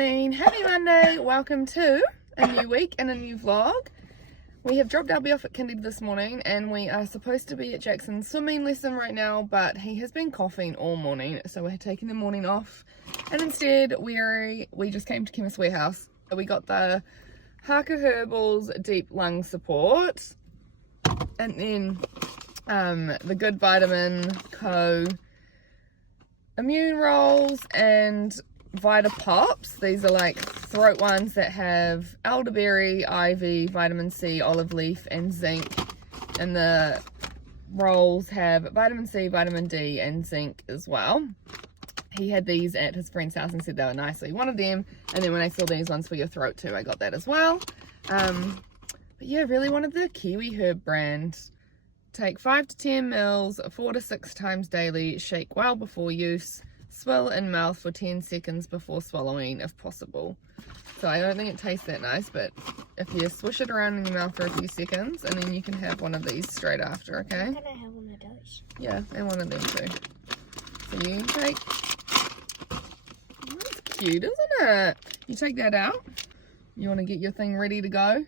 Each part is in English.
morning, happy Monday, welcome to a new week and a new vlog. We have dropped Albie off at kindy this morning and we are supposed to be at Jackson's swimming lesson right now, but he has been coughing all morning, so we're taking the morning off and instead we just came to Chemist Warehouse. We got the Haka Herbals Deep Lung Support and then the Good Vitamin Co Immune Rolls and Vita Pops. These are like throat ones that have elderberry, ivy, vitamin C, olive leaf and zinc, and the rolls have vitamin C, vitamin D and zinc as well. He had these at his friend's house and said they were nice, so he wanted them. And then when I saw these ones for your throat too, I got that as well. But yeah, really wanted the Kiwi Herb brand. Take 5 to 10 mils 4 to 6 times daily, shake well before use, swill in mouth for 10 seconds before swallowing if possible. So I don't think it tastes that nice, but if you swish it around in your mouth for a few seconds and then you can have one of these straight after, okay? Can I have one of those? Yeah, and one of them too. So you take, that's cute, isn't it? You take that out. You want to get your thing ready to go?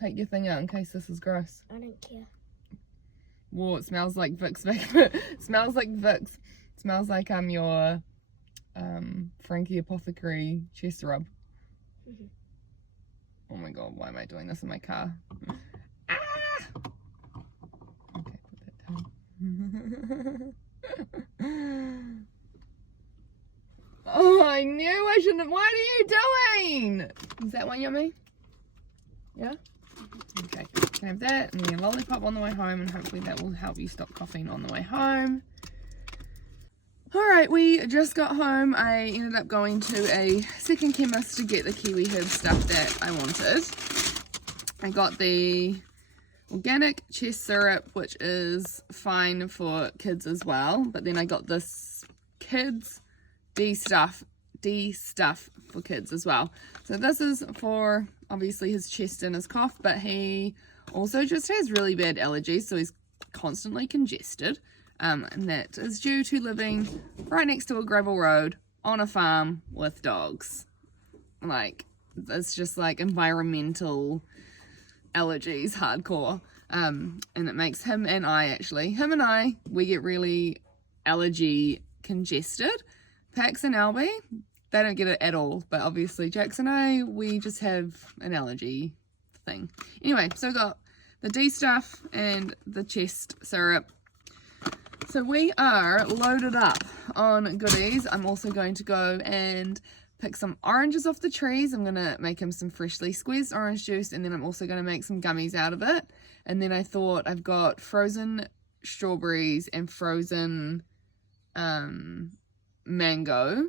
Take your thing out in case this is gross. I don't care. Whoa, it smells like Vicks. It smells like Vicks. It smells like your Frankie Apothecary chest rub. Oh my god, why am I doing this in my car? Ah! Okay, put that down. Oh, I knew I shouldn't have. What are you doing? Is that one yummy? Yeah? Okay, you can have that and then your lollipop on the way home, and hopefully that will help you stop coughing on the way home. Alright, we just got home. I ended up going to a second chemist to get the Kiwi Herb stuff that I wanted. I got the organic chest syrup, which is fine for kids as well, but then I got this kids D stuff for kids as well. So this is for obviously his chest and his cough, but he also just has really bad allergies, so he's constantly congested, and that is due to living right next to a gravel road on a farm with dogs. Like, it's just like environmental allergies hardcore, and it makes him and I, we get really allergy congested. Pax and Albie, they don't get it at all, but obviously Jax and I, we just have an allergy thing. Anyway, so we got the D stuff and the chest syrup. So we are loaded up on goodies. I'm also going to go and pick some oranges off the trees. I'm going to make him some freshly squeezed orange juice, and then I'm also going to make some gummies out of it. And then I thought I've got frozen strawberries and frozen mango.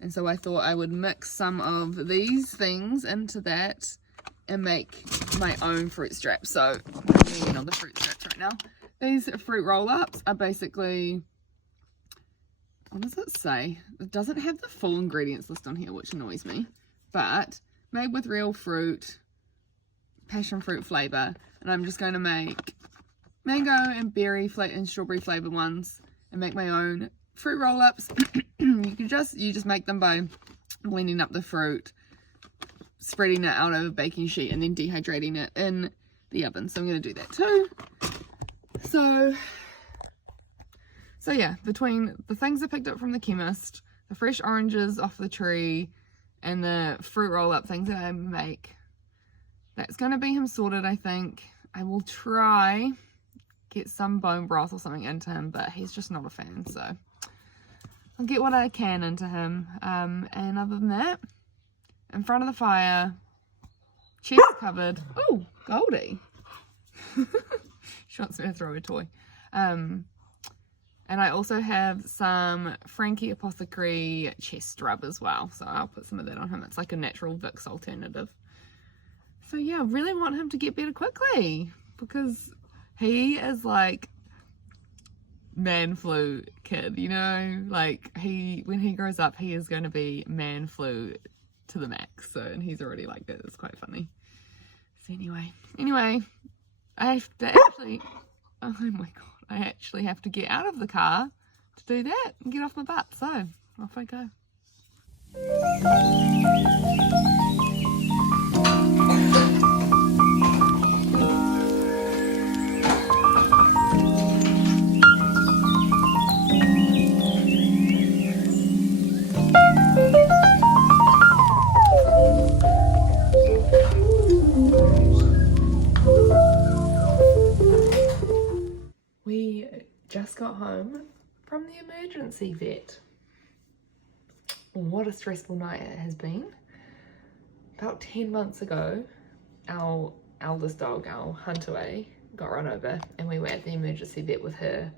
And so I thought I would mix some of these things into that and make my own fruit straps. So I'm eating on the fruit straps right now. These fruit roll-ups are basically, what does it say? It doesn't have the full ingredients list on here, which annoys me. But made with real fruit, passion fruit flavor. And I'm just going to make mango and berry and strawberry flavored ones and make my own fruit roll-ups. You just make them by blending up the fruit, spreading it out over a baking sheet, and then dehydrating it in the oven. So I'm going to do that too. So yeah, between the things I picked up from the chemist, the fresh oranges off the tree, and the fruit roll-up things that I make, that's going to be him sorted, I think. I will try get some bone broth or something into him, but he's just not a fan, so I'll get what I can into him. And other than that, in front of the fire, chest covered. Oh, Goldie. She wants me to throw a toy. And I also have some Frankie Apothecary chest rub as well, so I'll put some of that on him. It's like a natural Vicks alternative. So yeah, I really want him to get better quickly, because he is like man flu kid, you know, like when he grows up, he is going to be man flu to the max. So, and he's already like that. It's quite funny. So anyway, I have to actually, oh my god, I actually have to get out of the car to do that and get off my butt. So off I go. We just got home from the emergency vet. What a stressful night it has been. About 10 months ago, our eldest dog, our Hunterway, got run over and we were at the emergency vet with her.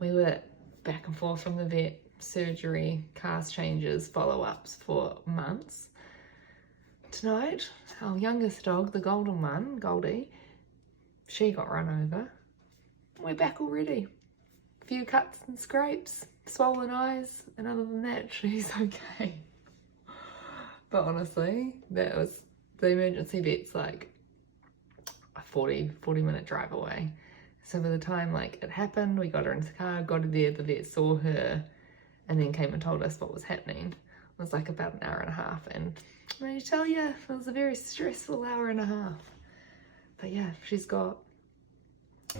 We were back and forth from the vet, surgery, cast changes, follow-ups for months. Tonight, our youngest dog, the golden one, Goldie, she got run over. We're back already. A few cuts and scrapes, swollen eyes, and other than that, she's okay. But honestly, that was, the emergency vet's like a 40-minute drive away. So by the time like it happened, we got her into the car, got her there, the vet saw her, and then came and told us what was happening. It was like about an hour and a half, and I tell you, it was a very stressful hour and a half. But yeah, she's got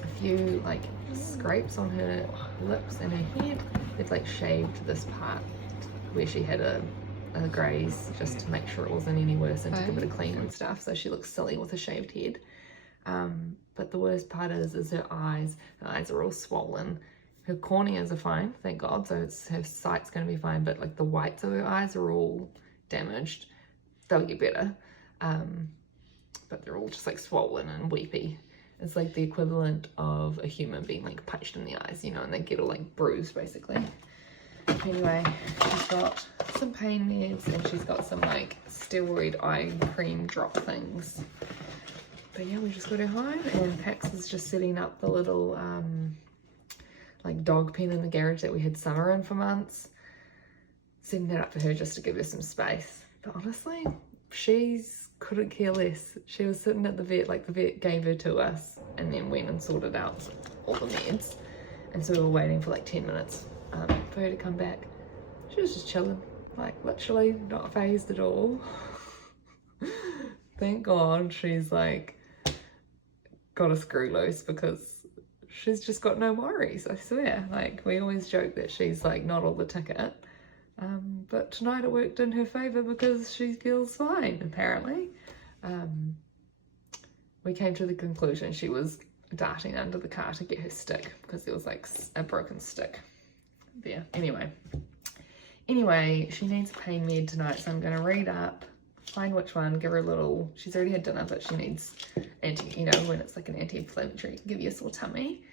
a few like scrapes on her lips and her head. They've like shaved this part where she had a graze just to make sure it wasn't any worse and to give it a clean and stuff, so she looks silly with a shaved head. But the worst part is her eyes. Her eyes are all swollen. Her corneas are fine, thank God, so her sight's going to be fine, but like the whites of her eyes are all damaged. They'll get better, but they're all just like swollen and weepy. It's like the equivalent of a human being like punched in the eyes, you know, and they get all like bruised basically. Anyway, she's got some pain meds and she's got some like steroid eye cream drop things. But yeah, we just got her home and Pax is just setting up the little like dog pen in the garage that we had Summer in for months. Setting that up for her just to give her some space. But honestly, she's couldn't care less. She was sitting at the vet, like the vet gave her to us and then went and sorted out all the meds. And so we were waiting for like 10 minutes for her to come back. She was just chilling, like literally not phased at all. Thank God she's like got a screw loose because she's just got no worries, I swear. Like we always joke that she's like not all the ticket. But tonight it worked in her favour because she feels fine, apparently. We came to the conclusion she was darting under the car to get her stick because there was like a broken stick there. Anyway, she needs a pain med tonight, so I'm going to read up, find which one, give her a little, she's already had dinner, but she needs you know, when it's like an anti-inflammatory, give you a sore tummy.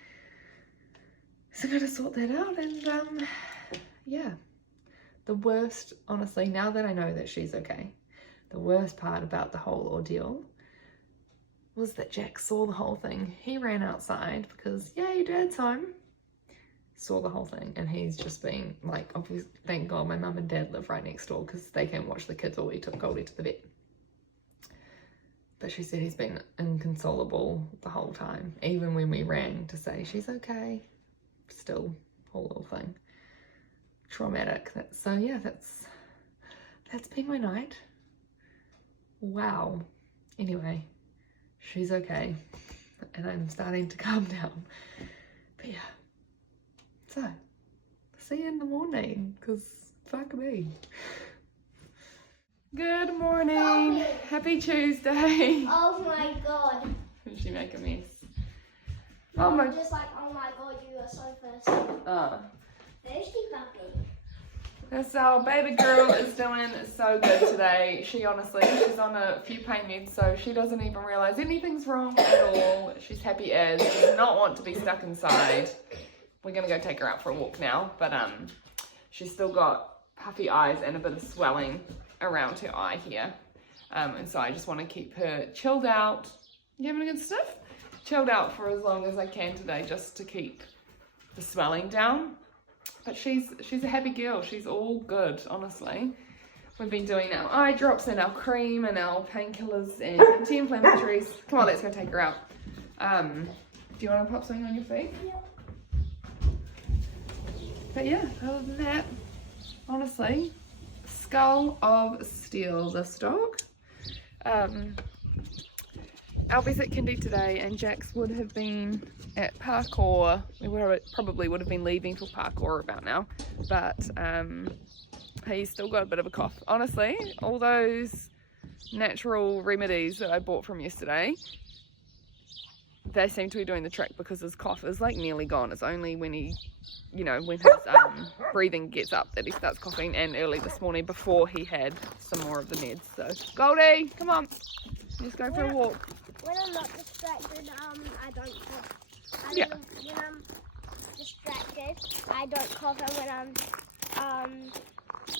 So I'm going to sort that out and yeah. The worst, honestly, now that I know that she's okay, the worst part about the whole ordeal was that Jack saw the whole thing. He ran outside because, yay, Dad's home. Saw the whole thing, and he's just been like, obviously, thank God my mum and Dad live right next door because they came watch the kids while we took Goldie to the vet. But she said he's been inconsolable the whole time, even when we rang to say she's okay. Still, whole little thing. Traumatic. So yeah, that's been my night. Wow. Anyway, she's okay and I'm starting to calm down. But yeah, so see you in the morning because fuck me. Good morning. Mommy. Happy Tuesday. Oh my God. Did she make a mess? Oh my. Just like, oh my God, you are so thirsty. Thirsty puppy. That's our baby girl is doing so good today. She honestly, she's on a few pain meds, so she doesn't even realise anything's wrong at all. She's happy as, she does not want to be stuck inside. We're going to go take her out for a walk now, but she's still got puffy eyes and a bit of swelling around her eye here. And so I just want to keep her chilled out. You having a good stuff? Chilled out for as long as I can today just to keep the swelling down. But she's a happy girl. She's all good, honestly. We've been doing our eye drops and our cream and our painkillers and anti-inflammatories. Come on, let's go take her out. Do you want to pop something on your feet? Yeah. But yeah, other than that, honestly, Skull of Steel, this dog. Albie's at kindy today, and Jax would have been at parkour. We probably would have been leaving for parkour about now, but he's still got a bit of a cough. Honestly, all those natural remedies that I bought from yesterday, they seem to be doing the trick, because his cough is like nearly gone. It's only when he, you know, when his breathing gets up that he starts coughing, and early this morning before he had some more of the meds. So Goldie, come on, let's go for a walk. When I'm not distracted, I don't cough. Yeah. When I'm distracted, I don't cough, and when I'm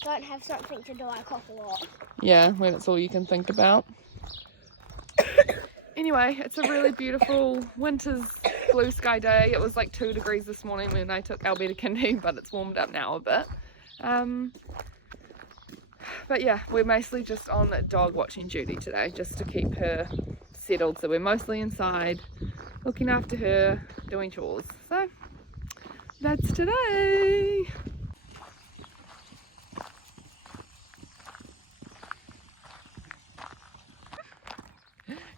don't have something to do, I cough a lot. Yeah, when it's all you can think about. Anyway, it's a really beautiful winter's blue sky day. It was like 2 degrees this morning when I took Albie to kindy, but it's warmed up now a bit. But yeah, we're mostly just on dog watching duty today, just to keep her settled. So we're mostly inside, looking after her, doing chores. So that's today.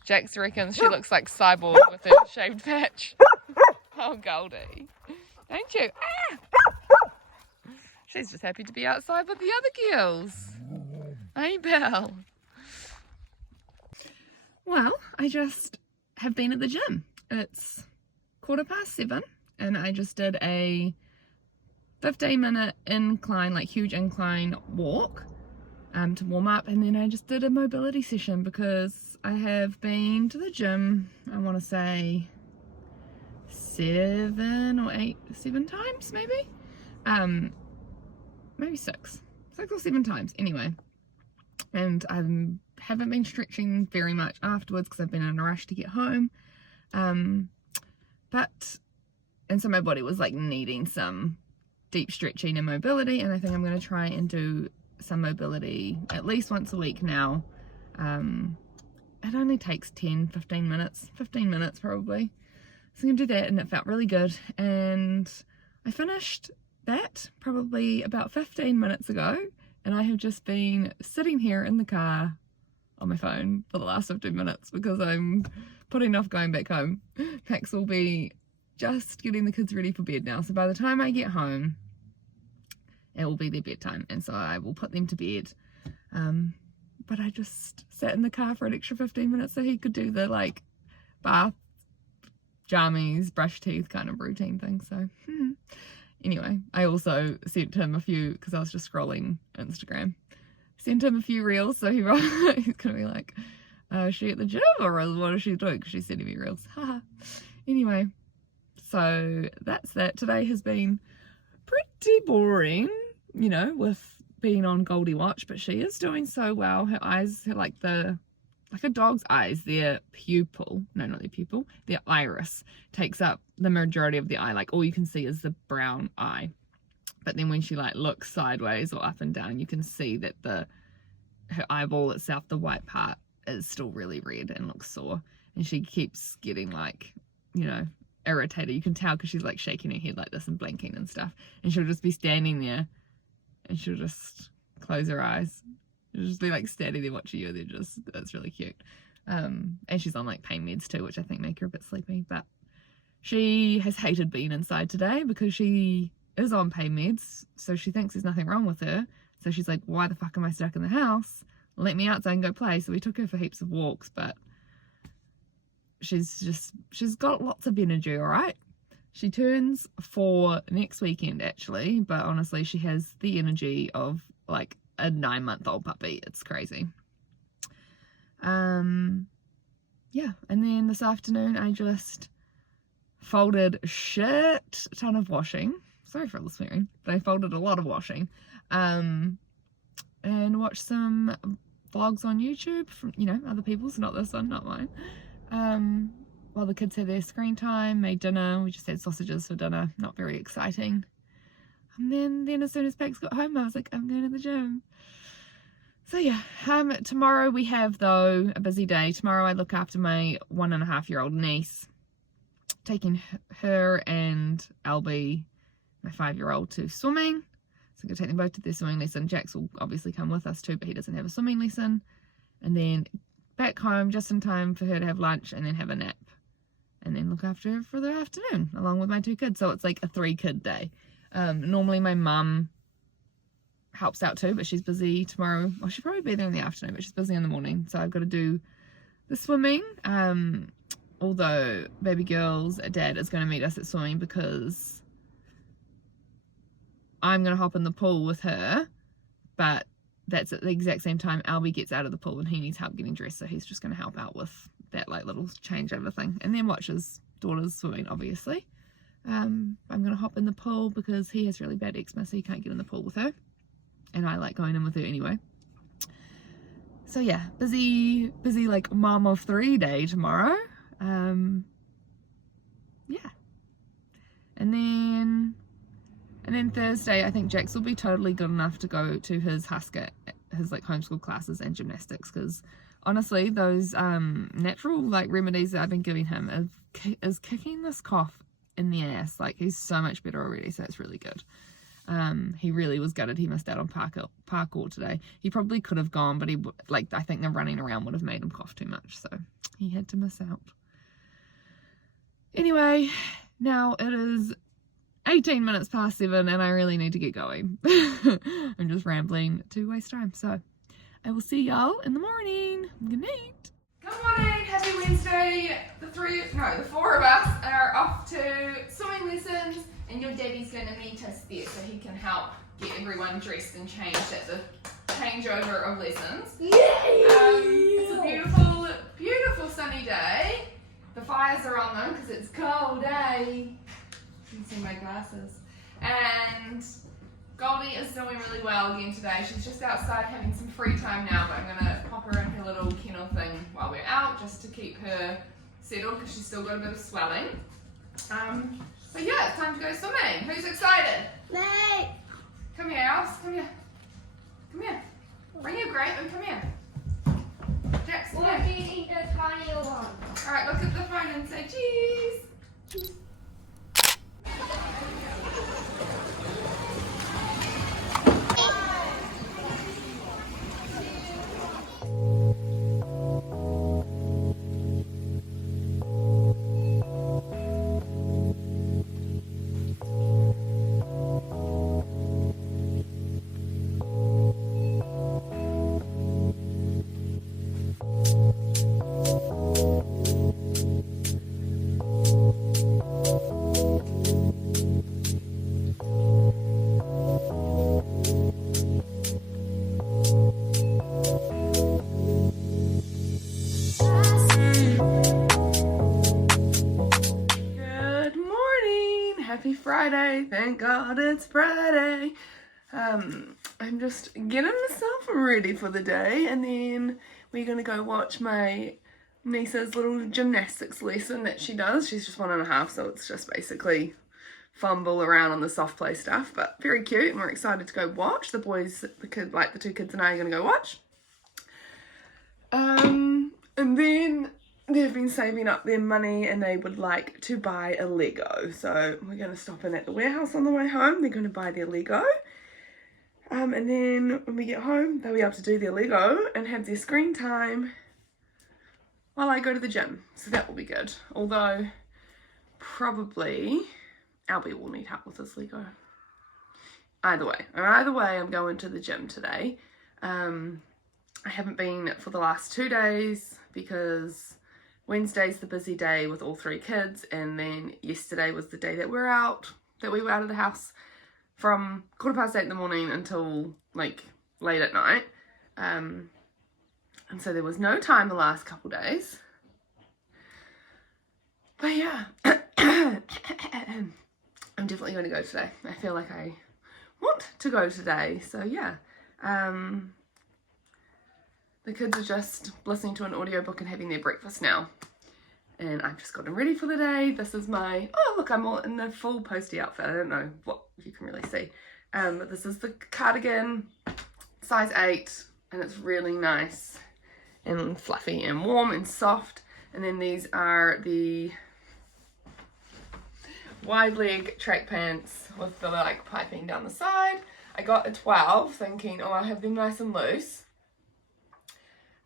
Jax reckons she looks like Cyborg with her shaved patch. Oh, Goldie. Don't you? Ah! She's just happy to be outside with the other girls. Hey, Belle. Well, I just have been at the gym. It's 7:15, and I just did a 15-minute incline, like huge incline walk to warm up, and then I just did a mobility session because I have been to the gym, I want to say 7 times maybe, maybe 6 or 7 times anyway, and I haven't been stretching very much afterwards because I've been in a rush to get home, and so my body was like needing some deep stretching and mobility, and I think I'm going to try and do some mobility at least once a week now. It only takes 15 minutes probably, so I'm gonna do that, and it felt really good, and I finished that probably about 15 minutes ago, and I have just been sitting here in the car on my phone for the last 15 minutes because I'm putting off going back home. Pax will be just getting the kids ready for bed now, so by the time I get home it will be their bedtime, and so I will put them to bed. But I just sat in the car for an extra 15 minutes so he could do the like bath, jammies, brush teeth kind of routine thing. So anyway, I also sent him a few, because I was just scrolling Instagram, sent him a few reels, so he's gonna be like, is she at the gym or what is she doing? Because she's sending me reels. Haha. Anyway, so that's that. Today has been pretty boring, you know, with being on Goldie watch, but she is doing so well. Her eyes are like a dog's eyes, their iris takes up the majority of the eye. Like all you can see is the brown eye, but then when she like looks sideways or up and down, you can see that her eyeball itself, the white part, is still really red and looks sore, and she keeps getting like, you know, irritated. You can tell because she's like shaking her head like this and blinking and stuff, and she'll just be standing there and she'll just close her eyes. She'll just be like standing there watching you, and that's really cute. And she's on like pain meds too, which I think make her a bit sleepy, but she has hated being inside today because she is on pain meds, so she thinks there's nothing wrong with her. So she's like, why the fuck am I stuck in the house? Let me outside and go play. So we took her for heaps of walks, but she's got lots of energy. All right, she turns 4 next weekend actually, but honestly she has the energy of like a 9-month-old puppy. It's crazy. Yeah, and then this afternoon I just folded shit ton of washing. Sorry for all the swearing, but I folded a lot of washing, and watched some vlogs on YouTube from, you know, other people's, not this one, not mine. While the kids had their screen time, made dinner. We just had sausages for dinner, not very exciting. And then as soon as Pax got home, I was like, I'm going to the gym. So yeah, tomorrow we have, though, a busy day. Tomorrow I look after my 1.5-year-old niece, taking her and Albie, my 5-year-old, to swimming. I'm going to take them both to their swimming lesson. Jax will obviously come with us too, but he doesn't have a swimming lesson. And then back home just in time for her to have lunch and then have a nap. And then look after her for the afternoon along with my 2 kids. So it's like a 3-kid day. Normally my mum helps out too, but she's busy tomorrow. Well, she'll probably be there in the afternoon, but she's busy in the morning. So I've got to do the swimming. Although baby girl's dad is going to meet us at swimming because I'm going to hop in the pool with her, but that's at the exact same time Albie gets out of the pool and he needs help getting dressed, so he's just going to help out with that like little changeover thing and then watch his daughter's swimming, obviously. I'm going to hop in the pool because he has really bad eczema, so he can't get in the pool with her, and I like going in with her anyway. So yeah, busy like mom of 3 day tomorrow. Yeah, and then Thursday I think Jax will be totally good enough to go to his his like homeschool classes and gymnastics, because honestly those natural like remedies that I've been giving him is kicking this cough in the ass. Like, he's so much better already, so it's really good. He really was gutted he missed out on parkour today. He probably could have gone, but I think the running around would have made him cough too much, so he had to miss out. Anyway, now it is 18 minutes past 7 and I really need to get going. I'm just rambling to waste time, so I will see y'all in the morning. Good night. Good morning, happy Wednesday. The 4 of us are off to swimming lessons, and your daddy's going to meet us there so he can help get everyone dressed and changed at the changeover of lessons. It's a beautiful, beautiful sunny day. The fires are on them because it's cold, eh? You can see my glasses. And Goldie is doing really well again today. She's just outside having some free time now, but I'm going to pop her in her little kennel thing while we're out just to keep her settled because she's still got a bit of swelling. But yeah, it's time to go swimming. Who's excited? Me. Come here, Alice. Come here. Come here. Bring your grape and come here. Jax, come here. Do you need a tiny one? Alright, look at the phone and say cheese. Cheese. Happy Friday, thank God it's Friday. I'm just getting myself ready for the day, and then we're gonna go watch my niece's little gymnastics lesson that she does. She's just 1.5, so it's just basically fumble around on the soft play stuff, but very cute, and we're excited to go watch. The boys, the 2 kids and I are gonna go watch. And then they've been saving up their money and they would like to buy a Lego. So we're going to stop in at the warehouse on the way home. They're going to buy their Lego. And then when we get home, they'll be able to do their Lego and have their screen time while I go to the gym. So that will be good. Although probably Albie will need help with his Lego. Either way, I'm going to the gym today. I haven't been for the last 2 days because Wednesday's the busy day with all 3 kids, and then yesterday was the day that we were out of the house from 8:15 in the morning until like late at night. And so there was no time the last couple days. But yeah, I'm definitely going to go today. I feel like I want to go today, so yeah. The kids are just listening to an audiobook and having their breakfast now. And I've just got them ready for the day. This is my, oh look, I'm all in the full posty outfit. I don't know what you can really see. This is the cardigan, size 8, and it's really nice and fluffy and warm and soft. And then these are the wide leg track pants with the like piping down the side. I got a 12 thinking, oh, I'll have them nice and loose.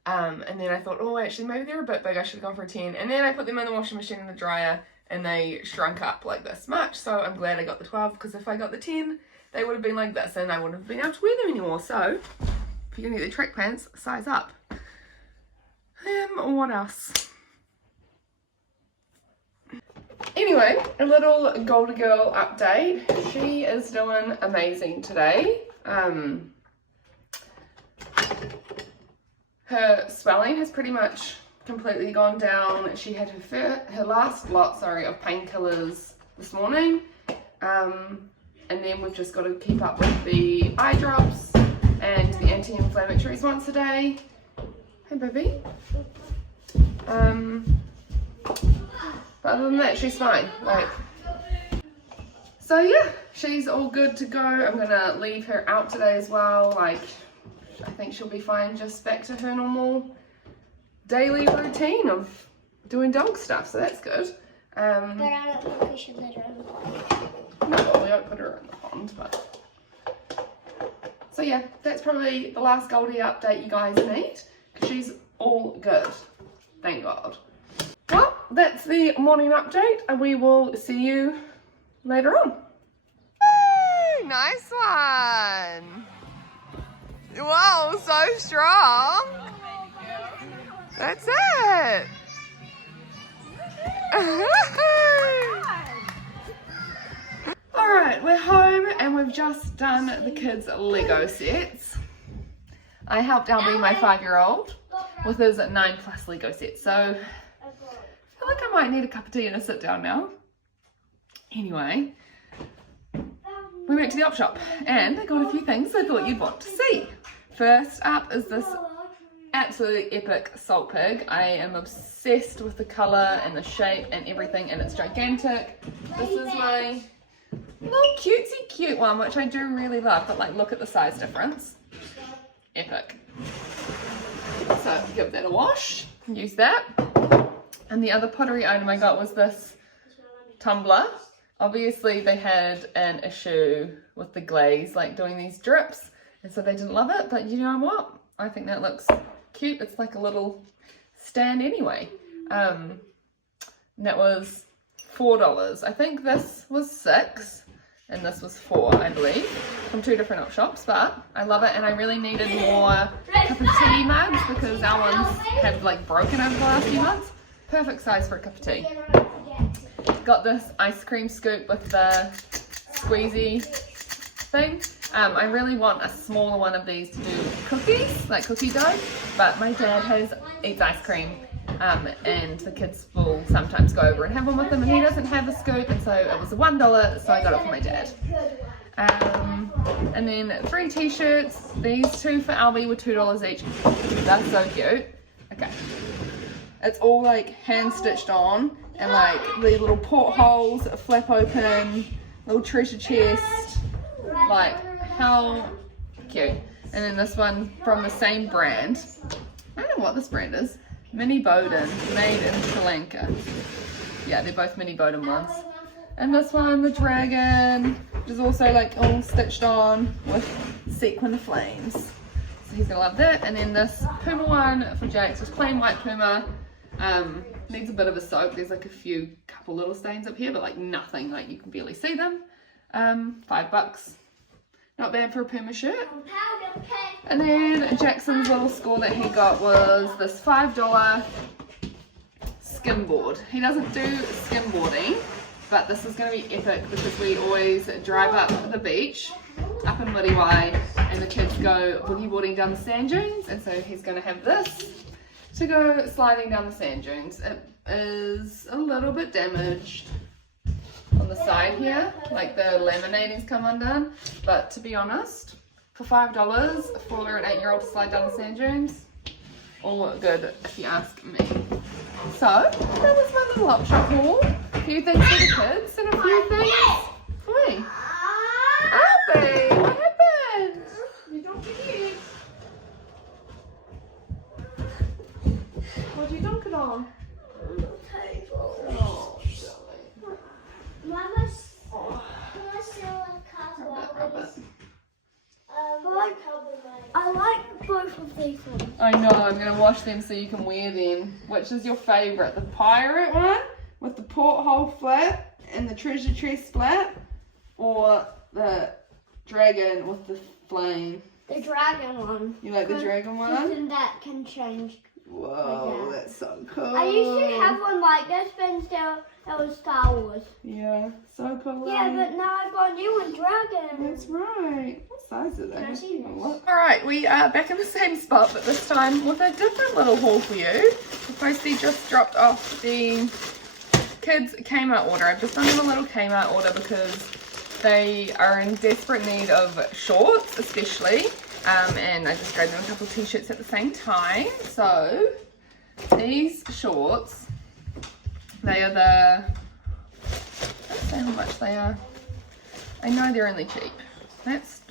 And then I thought, oh, actually, maybe they're a bit big. I should have gone for a 10. And then I put them in the washing machine and the dryer, and they shrunk up like this much. So I'm glad I got the 12, because if I got the 10, they would have been like this, and I wouldn't have been able to wear them anymore. So if you're going to get the track pants, size up. What else? Anyway, a little Golden Girl update. She is doing amazing today. Her swelling has pretty much completely gone down. She had her last lot, of painkillers this morning. And then we've just got to keep up with the eye drops and the anti-inflammatories once a day. Hey, baby. But other than that, she's fine. So yeah, she's all good to go. I'm gonna leave her out today as well. I think she'll be fine, just back to her normal daily routine of doing dog stuff, so that's good. But I don't think we should let her in the pond. No, we don't put her in the pond, but... So yeah, that's probably the last Goldie update you guys need, because she's all good. Thank God. Well, that's the morning update, and we will see you later on. Hey, nice one. Wow, so strong. That's it. Alright, we're home and we've just done the kids' Lego sets. I helped Albie, my 5-year-old, with his 9+ Lego set. So I feel like I might need a cup of tea and a sit down now. Anyway, we went to the op shop and I got a few things I thought you'd want to see. First up is this absolutely epic salt pig. I am obsessed with the colour and the shape and everything, and it's gigantic. This is my little cutesy cute one, which I do really love, but look at the size difference. Epic. So give that a wash, use that. And the other pottery item I got was this tumbler. Obviously they had an issue with the glaze, doing these drips, and so they didn't love it, but you know what? I think that looks cute. It's like a little stand anyway. And that was $4. I think this was $6 and this was $4, I believe, from 2 different op shops, but I love it, and I really needed more cup of tea mugs because our ones have broken over the last few months. Perfect size for a cup of tea. Got this ice cream scoop with the squeezy thing. I really want a smaller one of these to do cookies, like cookie dough, but my dad eats ice cream, and the kids will sometimes go over and have one with him, and he doesn't have a scoop, and so it was $1, so I got it for my dad. And then 3 t-shirts. These 2 for Albie were $2 each. That's so cute. Okay. It's all hand stitched on, and the little portholes flap open, little treasure chest. How cute. And then this one from the same brand. I don't know what this brand is. Mini Bowden, made in Sri Lanka. Yeah, they're both Mini Bowden ones. And this one, the dragon, which is also all stitched on with sequin flames. So he's gonna love that. And then this Puma one for Jake's, just plain white Puma. Needs a bit of a soak. There's a couple little stains up here, but nothing, you can barely see them. $5. Not bad for a Puma shirt. And then Jackson's little score that he got was this $5 skimboard. He doesn't do skimboarding, but this is going to be epic because we always drive up the beach up in Muriwai, and the kids go boogie boarding down the sand dunes, and so he's going to have this to go sliding down the sand dunes. It is a little bit damaged on the side here, the laminating's come undone, but to be honest, for $5 for an 8-year-old to slide down the sand dunes, all good if you ask me. So that was my little op shop haul. A few things for the kids and a few things for me. Albie, what happened? You don't forget. What did you dunk it on? Oh, silly. Mama's still a couple. I know, I'm going to wash them so you can wear them. Which is your favourite? The pirate one with the porthole flap and the treasure chest flap? Or the dragon with the flame? The dragon one. You like the dragon one? And that can change. Whoa, that's so cool. I used to have one like this, but instead it was Star Wars. Yeah, so cool. Yeah, but now I've got a new one, dragon. That's right. What size is it? Can I see this? Alright, we are back in the same spot, but this time with a different little haul for you. Posty just dropped off the kids' Kmart order. I've just done them a little Kmart order because they are in desperate need of shorts, especially. And I just grabbed them a couple of t-shirts at the same time. So, these shorts, they are the, let's see how much they are. I know they're only cheap. That's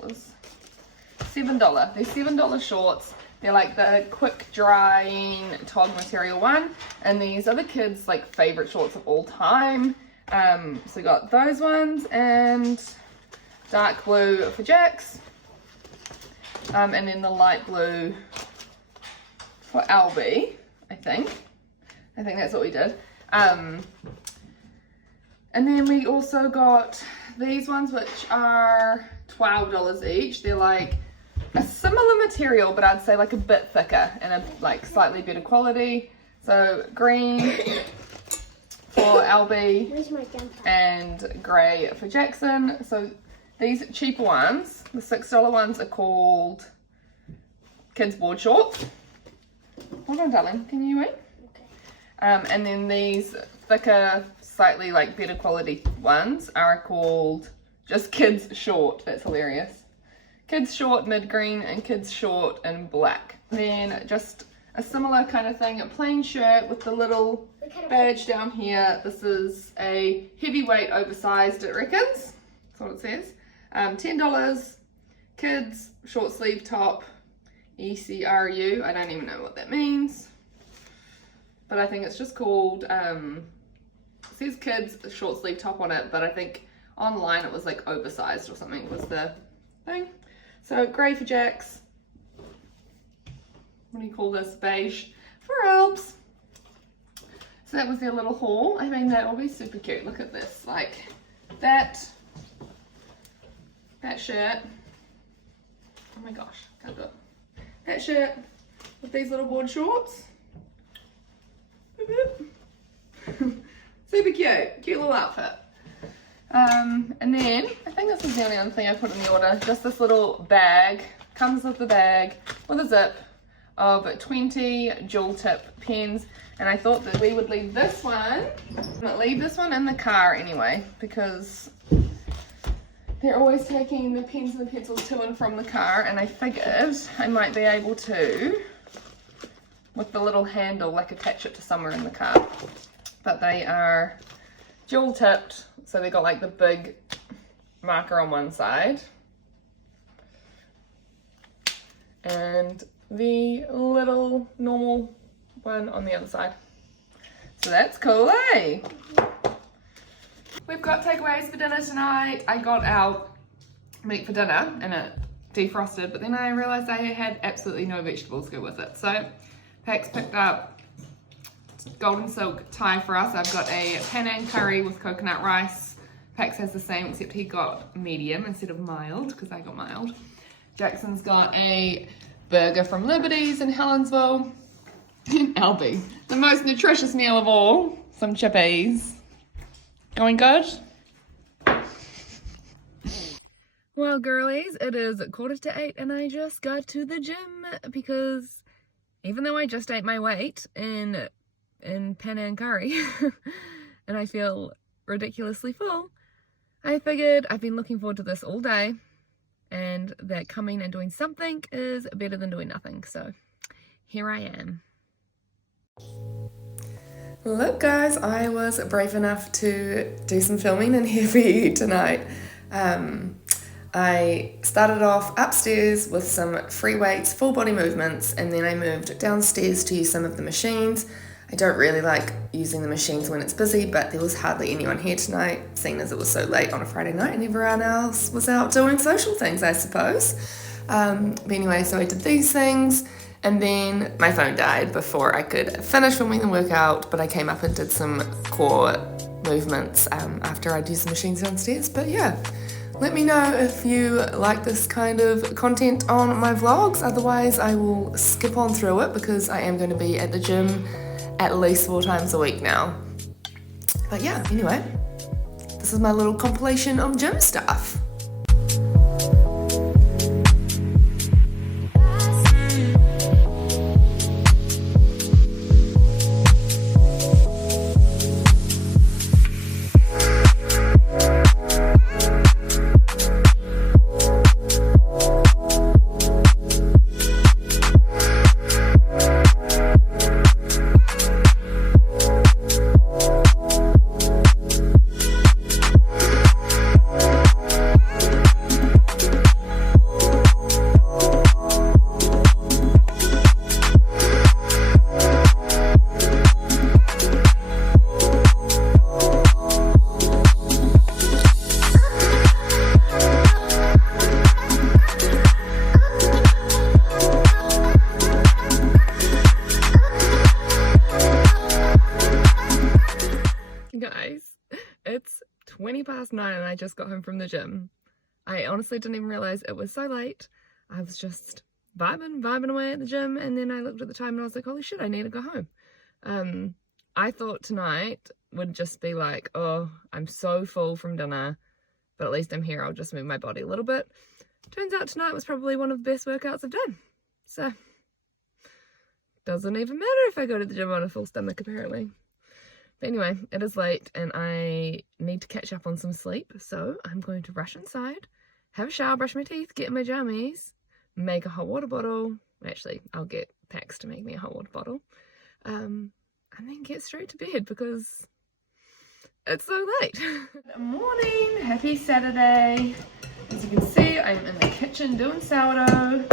$12. $7. They're $7 shorts. They're like the quick drying tog material one. And these are the kids' like favorite shorts of all time. So we got those ones and dark blue for Jax. And then the light blue for Albie, I think. I think that's what we did. And then we also got these ones, which are $12 each. They're like a similar material, but I'd say like a bit thicker and a like slightly better quality. So green for Albie and grey for Jackson. So these cheaper ones, the $6 ones, are called kids board shorts. Hold on, darling, can you wait? Okay. And then these thicker, slightly like better quality ones are called just kids short. That's hilarious. Kids short mid green and kids short in black. Then just a similar kind of thing, a plain shirt with the little badge down here. This is a heavyweight oversized, it reckons. That's what it says. $10, kids short sleeve top, ECRU. I don't even know what that means, but I think it's just called, it says kids short sleeve top on it, but I think online it was like oversized or something was the thing. So grey for Jax. What do you call this? Beige for Alps. So that was their little haul. I mean, that will be super cute. Look at this, like that shirt. Oh my gosh, can't do it. That shirt with these little board shorts. Super cute little outfit. And then I think this is the only other thing I put in the order. Just this little bag. Comes with the bag with a zip of 20 jewel tip pens. And I thought that we would leave this one in the car anyway, because they're always taking the pens and the pencils to and from the car, and I figured I might be able to, with the little handle, like attach it to somewhere in the car. But they are jewel tipped, so they got like the big marker on one side and the little normal one on the other side. So that's cool, eh? We've got takeaways for dinner tonight. I got our meat for dinner and it defrosted, but then I realized I had absolutely no vegetables to go with it. So Pax picked up golden silk Thai for us. I've got a Penang curry with coconut rice. Pax has the same, except he got medium instead of mild, because I got mild. Jackson's got a burger from Liberties in Helensville. And Albie, the most nutritious meal of all, some chippies. Going good? Well, girlies, it is 7:45 and I just got to the gym because even though I just ate my weight in Penang curry and I feel ridiculously full, I figured I've been looking forward to this all day and that coming and doing something is better than doing nothing. So here I am. Look guys, I was brave enough to do some filming in here for you tonight. I started off upstairs with some free weights, full body movements, and then I moved downstairs to use some of the machines. I don't really like using the machines when it's busy, but there was hardly anyone here tonight, seeing as it was so late on a Friday night and everyone else was out doing social things, I suppose. But anyway, so I did these things, And then my phone died before I could finish filming the workout, but I came up and did some core movements after I'd used the machines downstairs. But yeah, let me know if you like this kind of content on my vlogs. Otherwise, I will skip on through it because I am going to be at the gym at least 4 times a week now. But yeah, anyway, this is my little compilation of gym stuff. It's 20 past 9 and I just got home from the gym. I honestly didn't even realize it was so late. I was just vibing away at the gym, and then I looked at the time and I was like, holy shit, I need to go home. I thought tonight would just be like, oh, I'm so full from dinner, but at least I'm here, I'll just move my body a little bit. Turns out tonight was probably one of the best workouts I've done. So, doesn't even matter if I go to the gym on a full stomach apparently. But anyway, it is late and I need to catch up on some sleep, so I'm going to rush inside, have a shower, brush my teeth, get in my jammies, make a hot water bottle. Actually, I'll get Pax to make me a hot water bottle, and then get straight to bed because it's so late. Good morning, happy Saturday. As you can see, I'm in the kitchen doing sourdough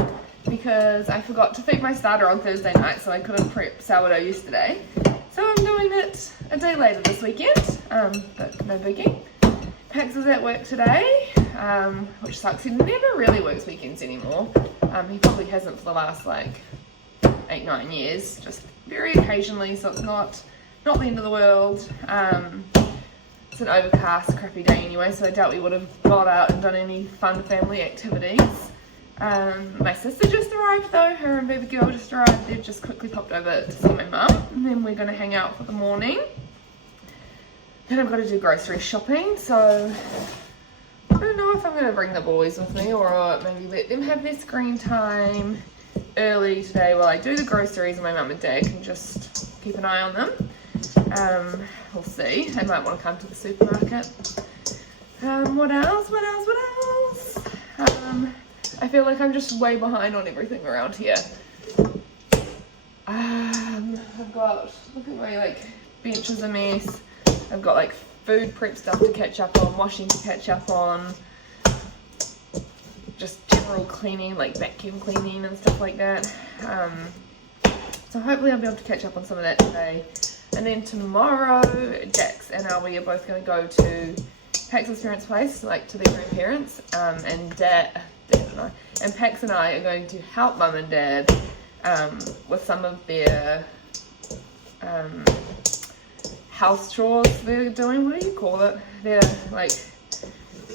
because I forgot to feed my starter on Thursday night, so I couldn't prep sourdough yesterday. So I'm doing it a day later this weekend, but no biggie. Pax is at work today, which sucks. He never really works weekends anymore. He probably hasn't for the last like 8-9 years, just very occasionally, so it's not the end of the world. It's an overcast, crappy day anyway, so I doubt we would have got out and done any fun family activities. My sister just arrived though, her and baby girl just arrived. They've just quickly popped over to see my mum, and then we're going to hang out for the morning. Then I've got to do grocery shopping, so I don't know if I'm going to bring the boys with me or maybe let them have their screen time early today while I do the groceries, and my mum and dad can just keep an eye on them. We'll see. They might want to come to the supermarket. What else? I feel like I'm just way behind on everything around here. I've got, look at my like bench is a mess. I've got like food prep stuff to catch up on, washing to catch up on, just general cleaning, like vacuum cleaning and stuff like that. So hopefully I'll be able to catch up on some of that today. And then tomorrow, Jax and Albie are both going to go to Pax's parents' place, like to their grandparents, and Pax and I are going to help Mum and Dad with some of their house chores they're doing. What do you call it? They're like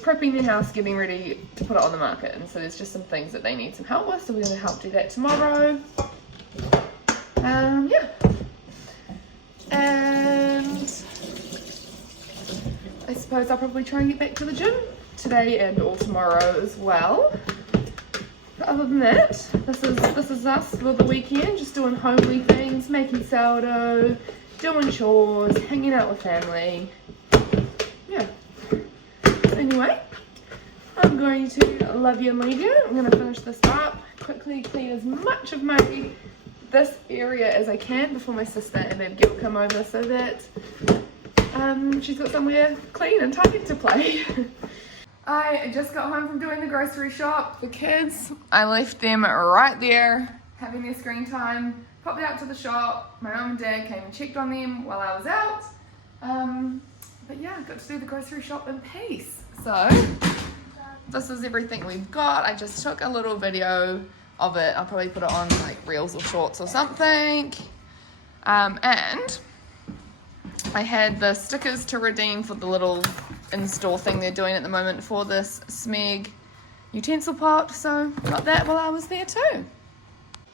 prepping their house, getting ready to put it on the market, and so there's just some things that they need some help with, so we're going to help do that tomorrow. Yeah. And I suppose I'll probably try and get back to the gym today and or tomorrow as well. But other than that, this is us for the weekend, just doing homely things, making sourdough, doing chores, hanging out with family. Yeah. Anyway, I'm going to love you and leave you. I'm going to finish this up, quickly clean as much of this area as I can before my sister and baby girl come over, so that she's got somewhere clean and tidy to play. I just got home from doing the grocery shop. The kids, I left them right there having their screen time. Popped out to the shop. My mum and dad came and checked on them while I was out. But yeah, got to do the grocery shop in peace. So this is everything we've got. I just took a little video of it. I'll probably put it on like reels or shorts or something. And I had the stickers to redeem for the little in-store thing they're doing at the moment for this Smeg utensil pot, so got that while I was there too.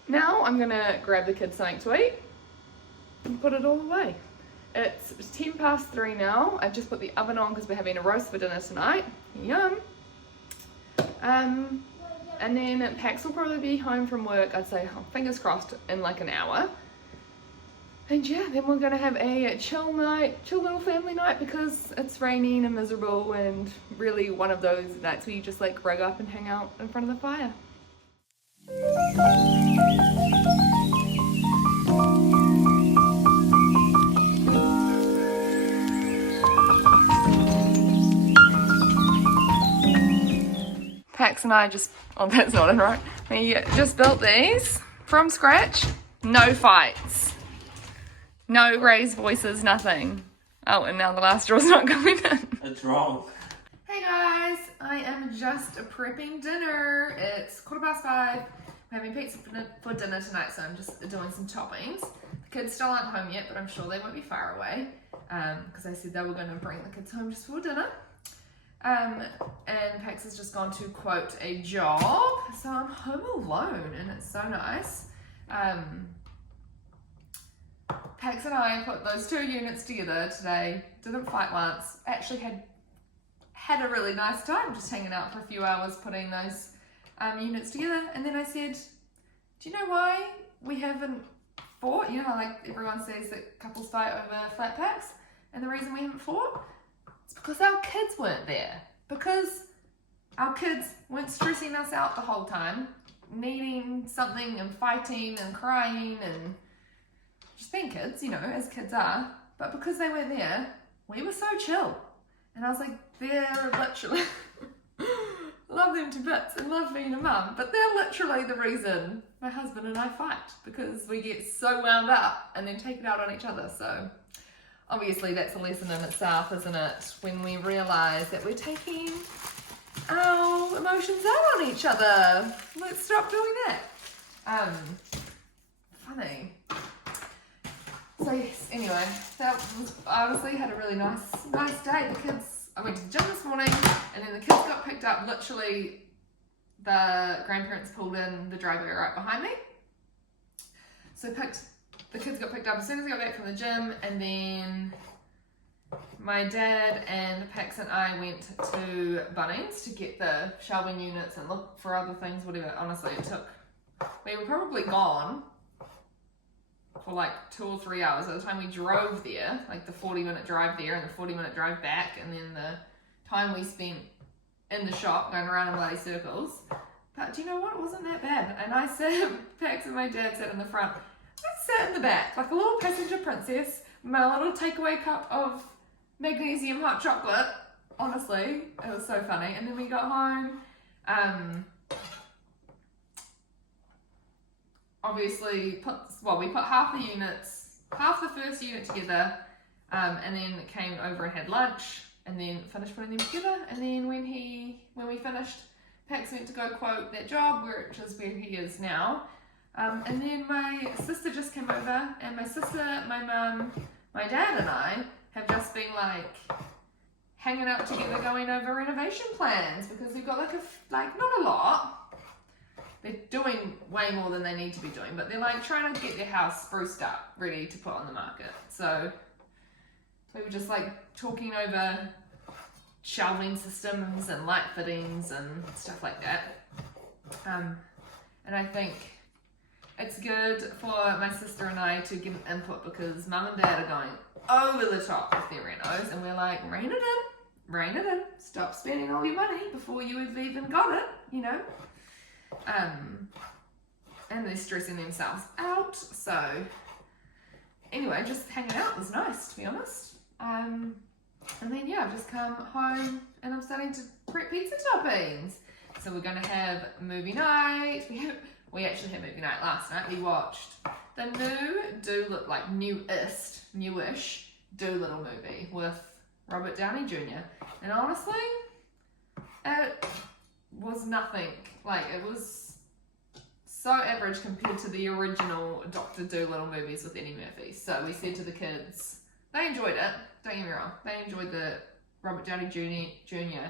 Now I'm gonna grab the kids something to eat and put it all away. It's 3:10 now. I've just put the oven on because we're having a roast for dinner tonight. Yum. And then Pax will probably be home from work, I'd say, fingers crossed, in like an hour. And yeah, then we're gonna have a chill little family night because it's raining and miserable, and really one of those nights where you just like rug up and hang out in front of the fire. Pax and I just, oh that's not in right, we just built these from scratch, no fights. No raised voices, nothing. Oh, and now the last draw's not going in. It's wrong. Hey guys, I am just prepping dinner. It's 5:15. We're having pizza for dinner tonight, so I'm just doing some toppings. The kids still aren't home yet, but I'm sure they won't be far away because I said they were going to bring the kids home just for dinner. And Pax has just gone to, quote, a job, so I'm home alone, and it's so nice. Pax and I put those 2 units together today, didn't fight once, actually had a really nice time just hanging out for a few hours putting those units together. And then I said, do you know why we haven't fought? You know how like everyone says that couples fight over flat packs? And the reason we haven't fought? It's because our kids weren't there. Because our kids weren't stressing us out the whole time, needing something and fighting and crying and just being kids, you know, as kids are. But because they were there, we were so chill. And I was like, they're literally, love them to bits and love being a mum, but they're literally the reason my husband and I fight, because we get so wound up and then take it out on each other. So obviously that's a lesson in itself, isn't it? When we realise that we're taking our emotions out on each other. Let's stop doing that. Funny. So yes, anyway, that was obviously had a really nice day. The kids, I went to the gym this morning, and then the kids got picked up. Literally, the grandparents pulled in the driveway right behind me. So the kids got picked up as soon as I got back from the gym, and then my dad and Pax and I went to Bunnings to get the shelving units and look for other things, whatever. Honestly, we were probably gone for like 2 or 3 hours by the time we drove there, like the 40-minute drive there and the 40-minute drive back, and then the time we spent in the shop going around in bloody circles. But do you know what? It wasn't that bad. And I sat, Pax and my dad sat in the front. I sat in the back like a little passenger princess, my little takeaway cup of magnesium hot chocolate. Honestly, it was so funny. And then we got home. Obviously, we put half the first unit together, and then came over and had lunch, and then finished putting them together. And then when we finished, Pax went to go quote that job, which is where he is now. And then my sister just came over, and my sister, my mum, my dad and I have just been like hanging out together going over renovation plans, because we've got like not a lot. They're doing way more than they need to be doing, but they're like trying to get their house spruced up, ready to put on the market. So we were just like talking over shelving systems and light fittings and stuff like that. And I think it's good for my sister and I to give input, because mum and dad are going over the top with their renos, and we're like, rein it in, stop spending all your money before you've even got it, you know. And they're stressing themselves out. So anyway, just hanging out was nice, to be honest. And then yeah, I've just come home and I'm starting to prep pizza toppings. So we're gonna have movie night. We actually had movie night last night. We watched the newish Doolittle movie with Robert Downey Jr. And honestly, it was nothing. Like, it was so average compared to the original Dr. Dolittle movies with Eddie Murphy. So we said to the kids, they enjoyed it, don't get me wrong, they enjoyed the Robert Downey Jr.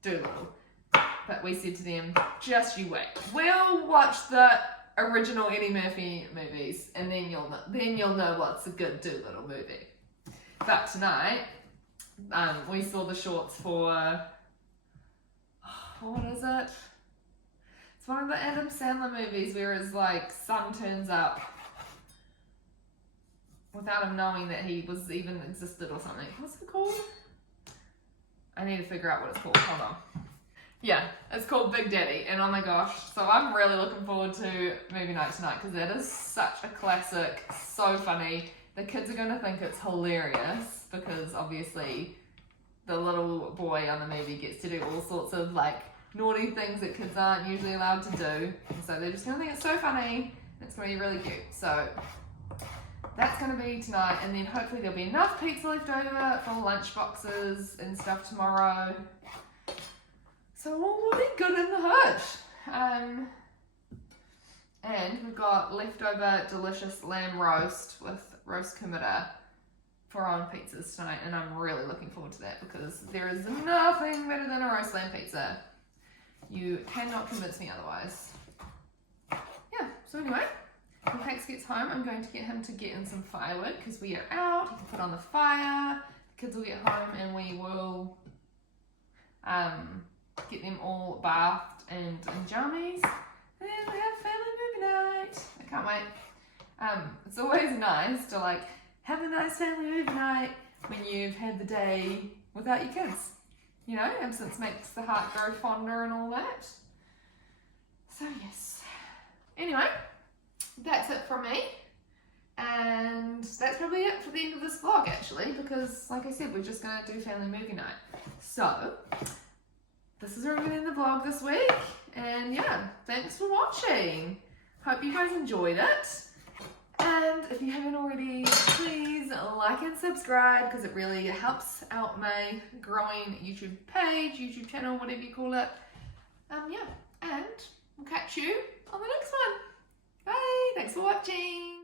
Dolittle. But we said to them, just you wait. We'll watch the original Eddie Murphy movies, and then you'll know what's a good Dolittle movie. But tonight, we saw the shorts for, what is it? It's one of the Adam Sandler movies where his like son turns up without him knowing that he was even existed or something. What's it called? I need to figure out what it's called. Hold on. Yeah, it's called Big Daddy, and oh my gosh, so I'm really looking forward to movie night tonight because that is such a classic, so funny. The kids are going to think it's hilarious because obviously the little boy on the movie gets to do all sorts of like naughty things that kids aren't usually allowed to do, and so they're just going to think it's so funny. It's going to be really cute. So that's going to be tonight, and then hopefully there'll be enough pizza left over for lunch boxes and stuff tomorrow. So we'll be good in the hood. And we've got leftover delicious lamb roast with roast committer for our own pizzas tonight, and I'm really looking forward to that because there is nothing better than a roast lamb pizza. You cannot convince me otherwise. Yeah, so anyway, when Pax gets home, I'm going to get him to get in some firewood because we are out. He can put on the fire, the kids will get home, and we will get them all bathed and in jammies, and then we have family movie night. I can't wait. It's always nice to like have a nice family movie night when you've had the day without your kids. You know, absence makes the heart grow fonder and all that. So yes. Anyway, that's it from me. And that's probably it for the end of this vlog actually, because like I said, we're just going to do family movie night. So this is where we're going to end the vlog this week, and yeah, thanks for watching. Hope you guys enjoyed it, and if you haven't already, please like and subscribe because it really helps out my growing YouTube page, YouTube channel, whatever you call it. Yeah, and we'll catch you on the next one. Bye, thanks for watching.